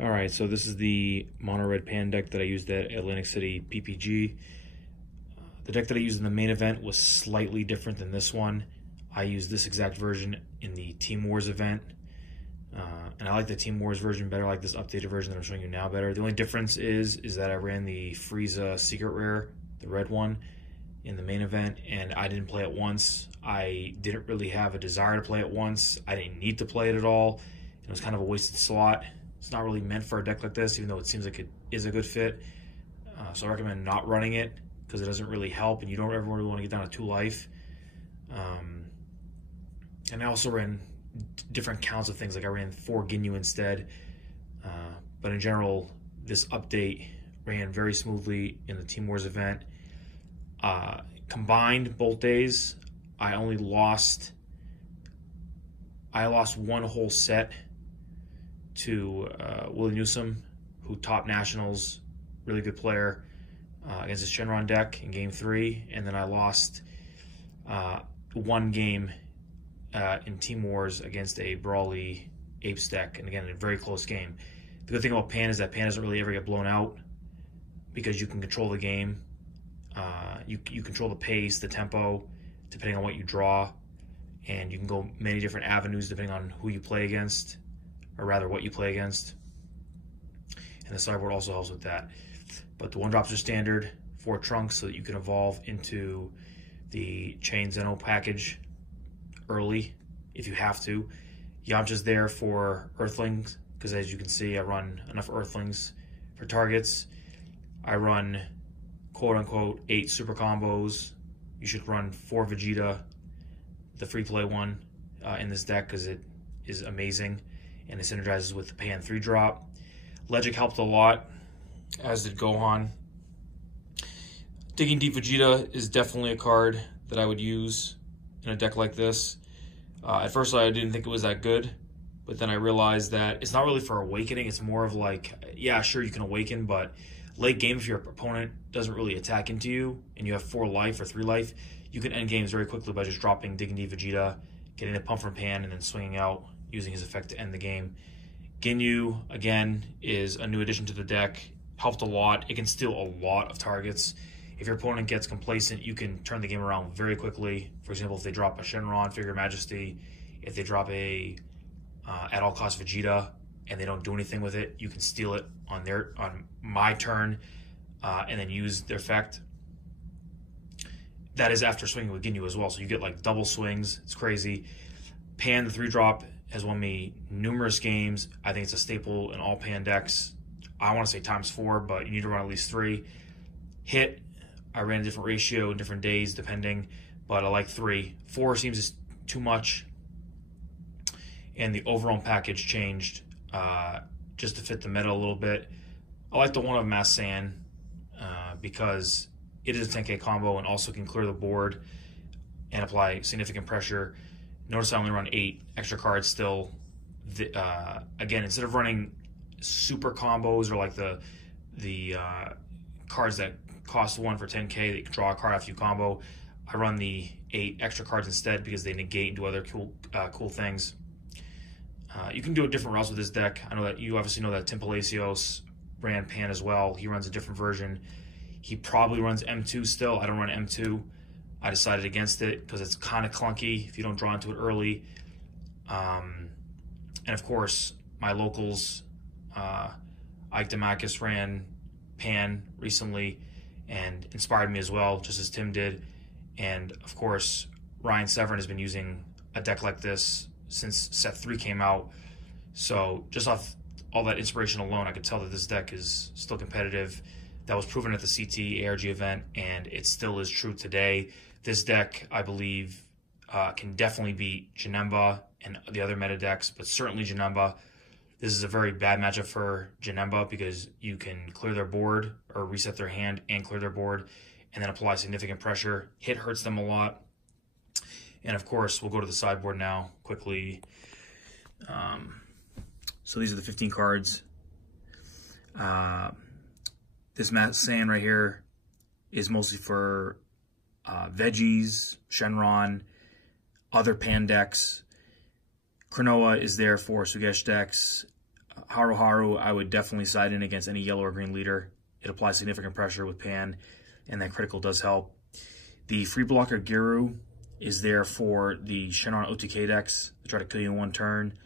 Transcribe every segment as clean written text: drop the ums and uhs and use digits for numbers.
All right, so this is the mono red pan deck that I used at Atlantic City PPG. The deck that I used in the main event was slightly different than this one. I used this exact version in the Team Wars event. And I like the Team Wars version better, I like this updated version that I'm showing you now better. The only difference is that I ran the Frieza Secret Rare, the red one, in the main event, and I didn't play it once. I didn't really have a desire to play it once. I didn't need to play it at all. It was kind of a wasted slot. It's not really meant for a deck like this, even though it seems like it is a good fit. So I recommend not running it because it doesn't really help, and you don't ever really want to get down to 2 life. And I also ran different counts of things, like I ran 4 Ginyu instead. But in general, this update ran very smoothly in the Team Wars event. Combined both days, I lost one whole set to Willie Newsom, who topped nationals, really good player, against his Shenron deck in game 3, and then I lost 1 game in Team Wars against a Brawly Apes deck, and again, a very close game. The good thing about Pan is that Pan doesn't really ever get blown out because you can control the game. You control the pace, the tempo, depending on what you draw, and you can go many different avenues depending on who you play against, or rather what you play against. And the sideboard also helps with that. But the 1-drops are standard, 4 trunks, so that you can evolve into the Chain Zeno package early if you have to. Yamcha's there for Earthlings, because as you can see, I run enough Earthlings for targets. I run quote-unquote 8 super combos. You should run 4 Vegeta, the free play one, in this deck because it is amazing and it synergizes with the Pan 3-drop. Legic helped a lot, as did Gohan. Digging Deep Vegeta is definitely a card that I would use in a deck like this. At first I didn't think it was that good, but then I realized that it's not really for awakening. It's more of like, yeah, sure, you can awaken, but late game, if your opponent doesn't really attack into you and you have 4 life or 3 life, you can end games very quickly by just dropping Digging Deep Vegeta, getting a pump from Pan, and then swinging out, using his effect to end the game. Ginyu, again, is a new addition to the deck. Helped a lot. It can steal a lot of targets. If your opponent gets complacent, you can turn the game around very quickly. For example, if they drop a Shenron, Figure of Majesty, if they drop a at all cost Vegeta, and they don't do anything with it, you can steal it on my turn, and then use their effect. That is after swinging with Ginyu as well, so you get like double swings. It's crazy. Pan, the 3-drop, has won me numerous games. I think it's a staple in all Pan decks. I want to say ×4, but you need to run at least 3. Hit, I ran a different ratio in different days depending, but I like 3. 4 seems too much, and the overall package changed just to fit the meta a little bit. I like the one of Mass Sand because it is a 10k combo and also can clear the board and apply significant pressure. Notice I only run 8 extra cards still. Again, instead of running super combos or like the cards that cost 1 for 10k that you can draw a card after you combo, I run the 8 extra cards instead because they negate and do other cool things. You can do a different routes with this deck. I know that you obviously know that Tim Palacios ran Pan as well. He runs a different version. He probably runs M2 still. I don't run M2. I decided against it because it's kind of clunky if you don't draw into it early. And of course, my locals, Ike Demakis ran Pan recently and inspired me as well, just as Tim did. And of course, Ryan Severin has been using a deck like this since set 3 came out. So just off all that inspiration alone, I could tell that this deck is still competitive. That was proven at the CT ARG event, and it still is true today. This deck, I believe, can definitely beat Janemba and the other meta decks, but certainly Janemba. This is a very bad matchup for Janemba because you can clear their board or reset their hand and clear their board and then apply significant pressure. Hit hurts them a lot. And of course, we'll go to the sideboard now quickly. So these are the 15 cards. This Matt Sand right here is mostly for veggies, Shenron, other Pan decks. Cronoa is there for Sugesh decks, Haru Haru, I would definitely side in against any yellow or green leader. It applies significant pressure with Pan, and that critical does help. The free blocker Giru is there for the Shinran OTK decks to try to kill you in one turn.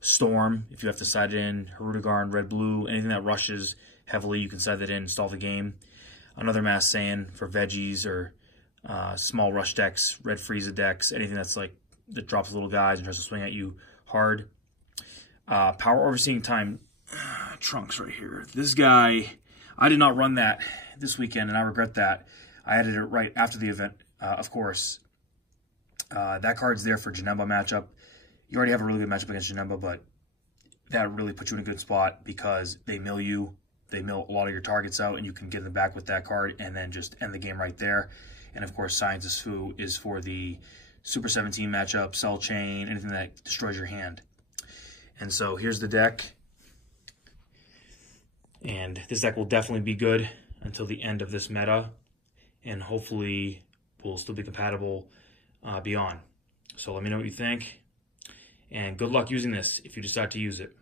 Storm, if you have to side it in. Harudegarn, red blue, anything that rushes heavily, you can side that in and stall the game. Another Mass Saiyan for veggies or small rush decks, red Frieza decks, anything that's like that drops little guys and tries to swing at you hard. Power Overseeing Time Trunks right here. This guy, I did not run that this weekend, and I regret that. I added it right after the event, of course. That card's there for Janemba matchup. You already have a really good matchup against Janemba, but that really puts you in a good spot because they mill you. They mill a lot of your targets out, and you can get them back with that card and then just end the game right there. And, of course, Scientist Fu is for the Super 17 matchup, Cell Chain, anything that destroys your hand. And so here's the deck. And this deck will definitely be good until the end of this meta. And hopefully will still be compatible beyond. So let me know what you think. And good luck using this if you decide to use it.